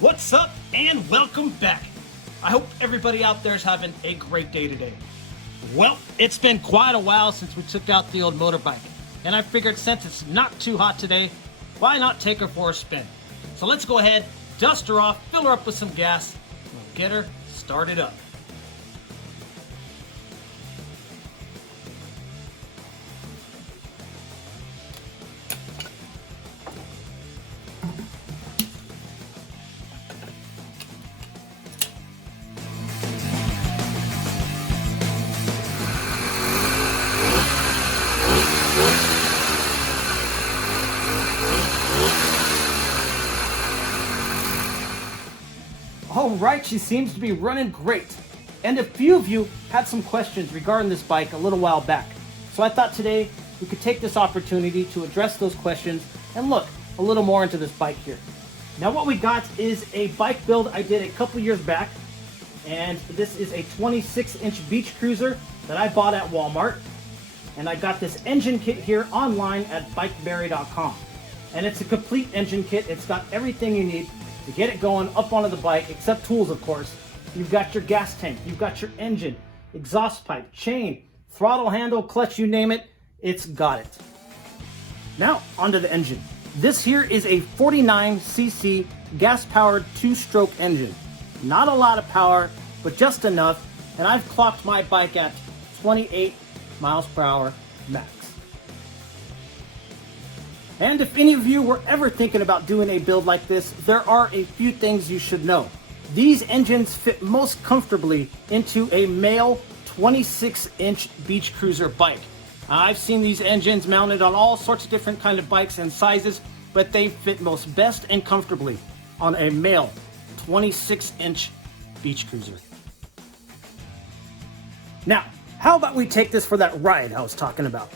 What's up and welcome back. I hope everybody out there is having a great day today. Well, it's been quite a while since we took out the old motorbike, and I figured since it's not too hot today, why not take her for a spin? So let's go ahead, dust her off, fill her up with some gas, and we'll get her started up. Alright, she seems to be running great. And a few of you had some questions regarding this bike a little while back. So I thought today we could take this opportunity to address those questions and look a little more into this bike here. Now what we got is a bike build I did a couple years back. And this is a 26-inch beach cruiser that I bought at Walmart. And I got this engine kit here online at bikeberry.com. And it's a complete engine kit. It's got everything you need to get it going up onto the bike, except tools, of course. You've got your gas tank, you've got your engine, exhaust pipe, chain, throttle handle, clutch, you name it, it's got it. Now, onto the engine. This here is a 49cc gas-powered two-stroke engine. Not a lot of power, but just enough, and I've clocked my bike at 28 miles per hour max. And if any of you were ever thinking about doing a build like this, there are a few things you should know. These engines fit most comfortably into a male 26-inch beach cruiser bike. I've seen these engines mounted on all sorts of different kind of bikes and sizes, but they fit most best and comfortably on a male 26-inch beach cruiser. Now, how about we take this for that ride I was talking about?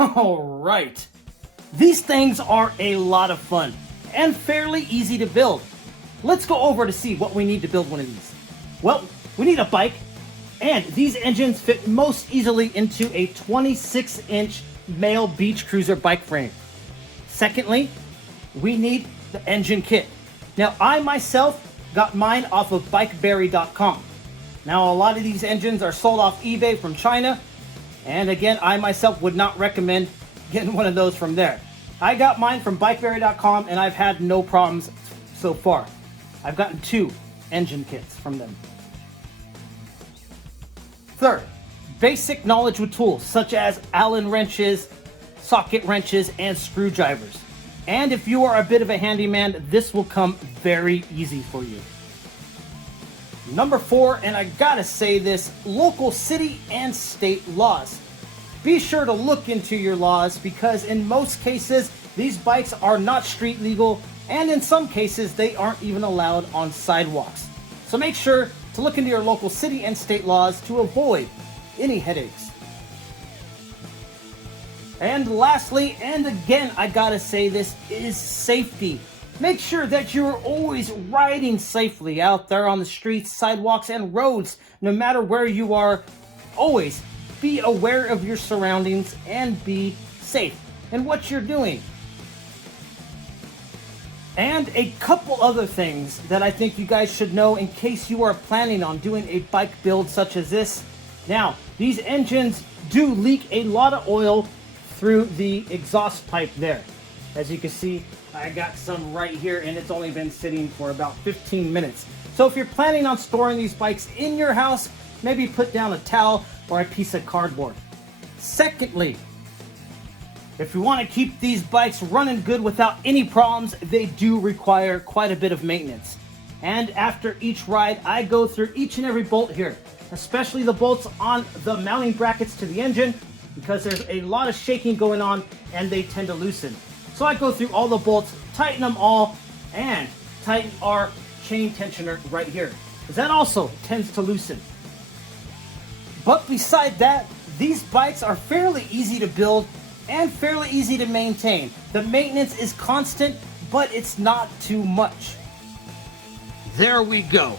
Alright, these things are a lot of fun and fairly easy to build. Let's go over to see what we need to build one of these. Well, we need a bike, and these engines fit most easily into a 26-inch male beach cruiser bike frame. Secondly, we need the engine kit. Now, I myself got mine off of bikeberry.com. Now, a lot of these engines are sold off eBay from China, and again, I myself would not recommend getting one of those from there. I got mine from bikeberry.com, and I've had no problems so far. I've gotten 2 engine kits from them. Third, basic knowledge with tools such as Allen wrenches, socket wrenches, and screwdrivers. And if you are a bit of a handyman, this will come very easy for you. Number 4, and I gotta say this, local city and state laws. Be sure to look into your laws because in most cases, these bikes are not street legal, and in some cases, they aren't even allowed on sidewalks. So make sure to look into your local city and state laws to avoid any headaches. And lastly, and again, I gotta say this, is safety. Make sure that you're always riding safely out there on the streets, sidewalks, and roads, no matter where you are. Always be aware of your surroundings and be safe in what you're doing. And a couple other things that I think you guys should know in case you are planning on doing a bike build such as this. Now, these engines do leak a lot of oil through the exhaust pipe there. As you can see, I got some right here, and it's only been sitting for about 15 minutes. So if you're planning on storing these bikes in your house, maybe put down a towel or a piece of cardboard. Secondly, if you want to keep these bikes running good without any problems, they do require quite a bit of maintenance. And after each ride, I go through each and every bolt here especially the bolts on the mounting brackets to the engine, because there's a lot of shaking going on and they tend to loosen. So I go through all the bolts, tighten them all, and tighten our chain tensioner right here, because that also tends to loosen. But beside that, these bikes are fairly easy to build and fairly easy to maintain. The maintenance is constant, but it's not too much. There we go.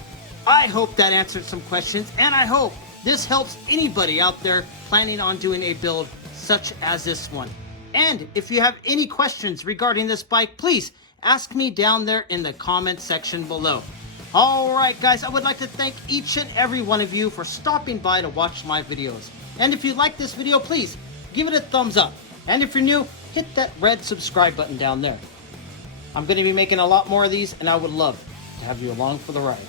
I hope that answered some questions, and I hope this helps anybody out there planning on doing a build such as this one. And if you have any questions regarding this bike, please ask me down there in the comment section below. Alright guys, I would like to thank each and every one of you for stopping by to watch my videos. And if you like this video, please give it a thumbs up. And if you're new, hit that red subscribe button down there. I'm going to be making a lot more of these, and I would love to have you along for the ride.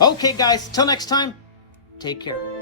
Okay guys, till next time, take care.